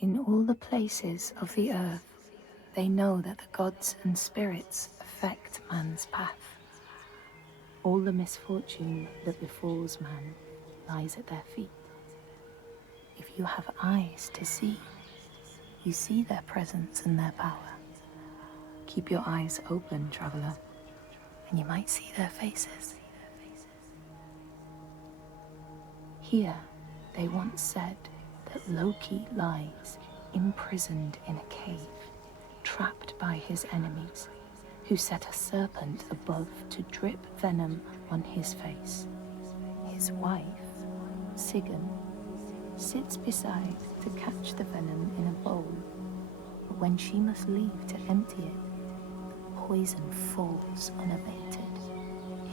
In all the places of the earth, they know that the gods and spirits affect man's path. All the misfortune that befalls man lies at their feet. If you have eyes to see, you see their presence and their power. Keep your eyes open, traveler, and you might see their faces. Here, they once said that Loki lies imprisoned in a cave, trapped by his enemies, who set a serpent above to drip venom on his face. His wife, Sigyn, sits beside to catch the venom in a bowl, but when she must leave to empty it, the poison falls unabated.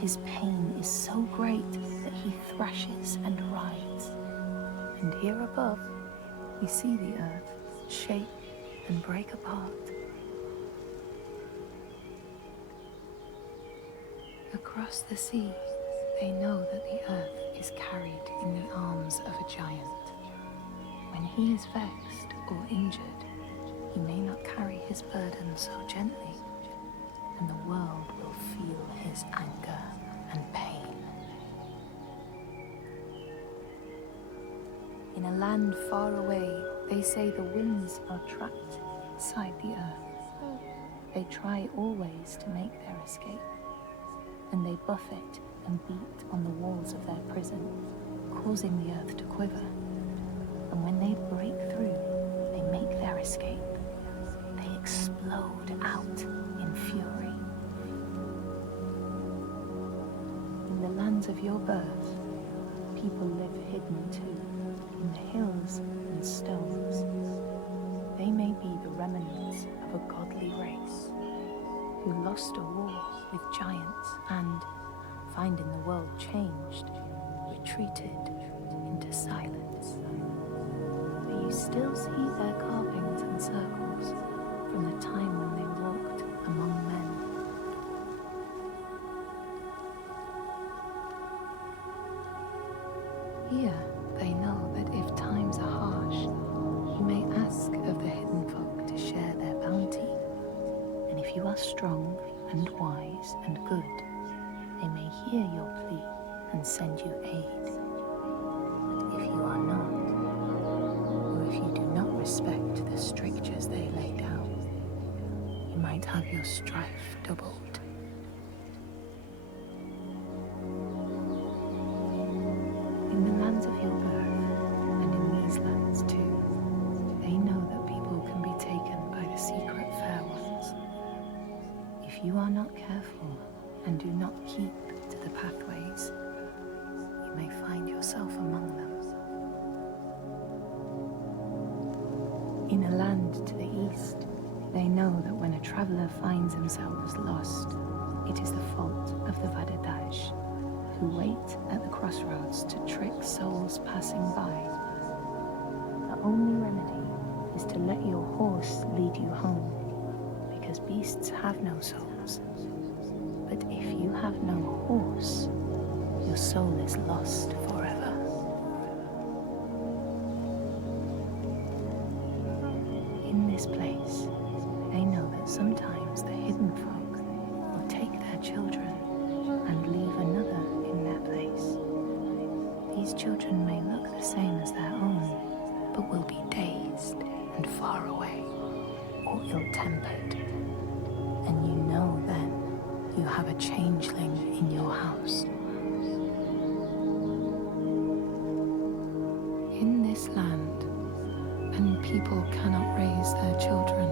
His pain is so great that he thrashes and writhes. And here above, we see the earth shake and break apart. Across the sea, they know that the earth is carried in the arms of a giant. When he is vexed or injured, he may not carry his burden so gently, and the world will feel his anger and pain. In a land far away, they say the winds are trapped inside the earth. They try always to make their escape, and they buffet and beat on the walls of their prison, causing the earth to quiver. And when they break through, they make their escape. They explode out in fury. In the lands of your birth, people live hidden too, in the hills and stones. They may be the remnants of a godly race who lost a war with giants and, finding the world changed, retreated into silence. But you still see their carvings and circles from the time when they walked among men. Here they know that if times are harsh, you may ask of the hidden folk to share their bounty. And if you are strong and wise and good, they may hear your plea and send you aid. But if you are not, or if you do not respect the strictures they lay down, you might have your strife doubled. In the lands of your birth, and in these lands too, they know that people can be taken by the secret fair ones. If you are not careful and do not keep to the pathways, you may find yourself among them. In a land to the east, they know that when a traveler finds themselves lost, it is the fault of the Vadadash, who wait at the crossroads to trick souls passing by. The only remedy is to let your horse lead you home, because beasts have no souls. But if you have no horse, your soul is lost forever. In this place, they know that sometimes the hidden folk will take their children and leave another in their place. These children may look the same as their own, but will be dazed and far away, or ill-tempered. And you know then you have a changeling in your house. In this land, when people cannot raise their children,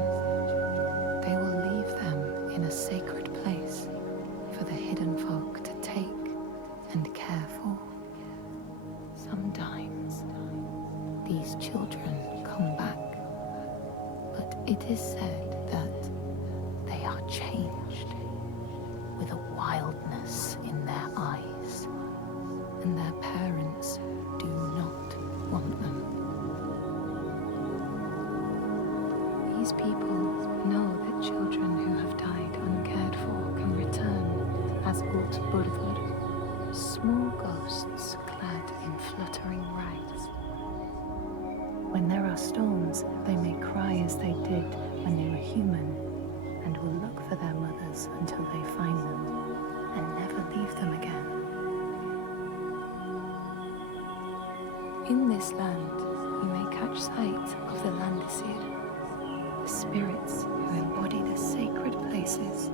they will leave them in a sacred place for the hidden folk to take and care for. Sometimes these children come back, but it is said that they are changed, with a wildness in their eyes, and their parents do not want them. These people know that children who have died uncared for can return as small ghosts clad in fluttering rags. When there are storms, they may cry as they did when they were human, and will look for their mothers until they find them, and never leave them again. In this land, you may catch sight of the Landdisasteinar, the spirits who embody the sacred places,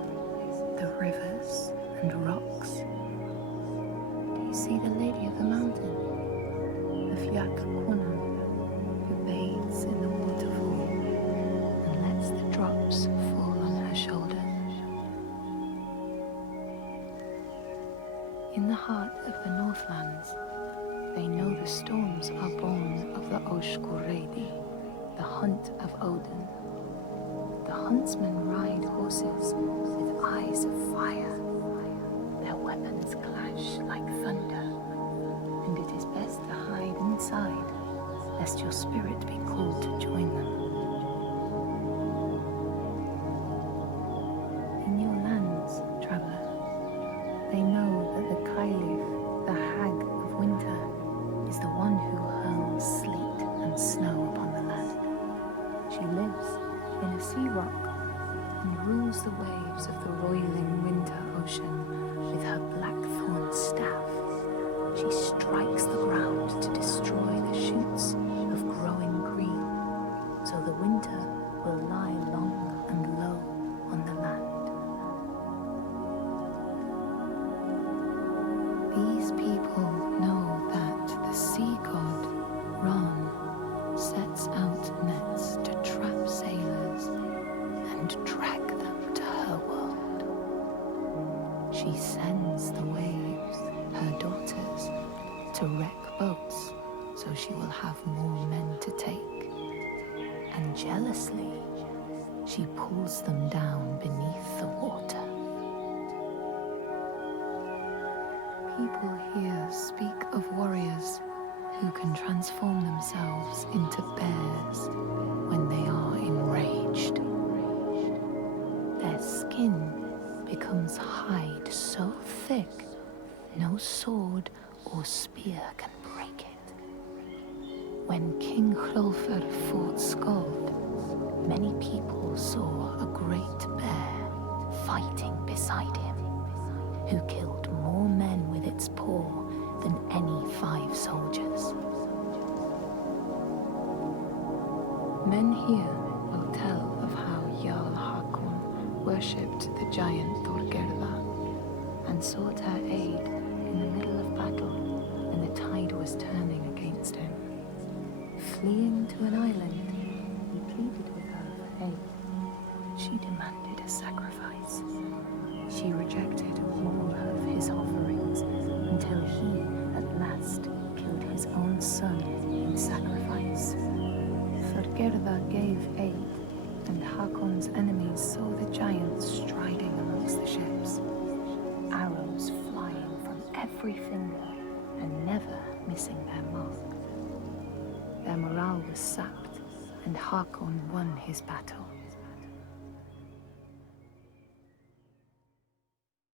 the rivers and rocks. Do you see the Lady of the Mountain, the Fiak Kuna, who bathes in the waterfall and lets the drops fall on her shoulder? In the heart of the Northlands, they know the storms are born of the Oshkuredi, the hunt of Odin. The huntsmen ride horses with eyes of fire. Their weapons clash like thunder, and it is best to hide inside, lest your spirit be called to join them. In your lands, traveler, they know that the Kailif, the hag of winter, is the one who hurls sleet and snow upon the land. She lives in a sea rock and rules the waves of the roiling winter ocean with her blackthorn staff. She strikes the ground to destroy the shoots of growing green, so the winter will lie long and low on the land. These people know that the sea god, Ran, sets out nets to trap sailors and drag them to her world. She sends the waves, her daughters, to wreck boats so she will have more men to take. And jealously, she pulls them down beneath the water. People here speak of warriors who can transform themselves into bears when they are enraged. Their skin becomes hide so thick no sword or spear can break it. When King Hrolfr fought Skald, many people saw a great bear fighting beside him, who killed more men with its paw than any 5 soldiers. Men here will tell of how Jarl Hakon worshipped the giant Thorgerða and sought her aid in the middle of battle when the tide was turning against him. Fleeing to an island, he pleaded with her for aid. She demanded a sacrifice. She rejected all of his offerings until he, at last, killed his own son in sacrifice. Thorgerða gave aid, and Hakon's enemies saw the giants striding amongst the ships, arrows flying from every finger and never missing their mark. Their morale was sapped, and Hakon won his battle.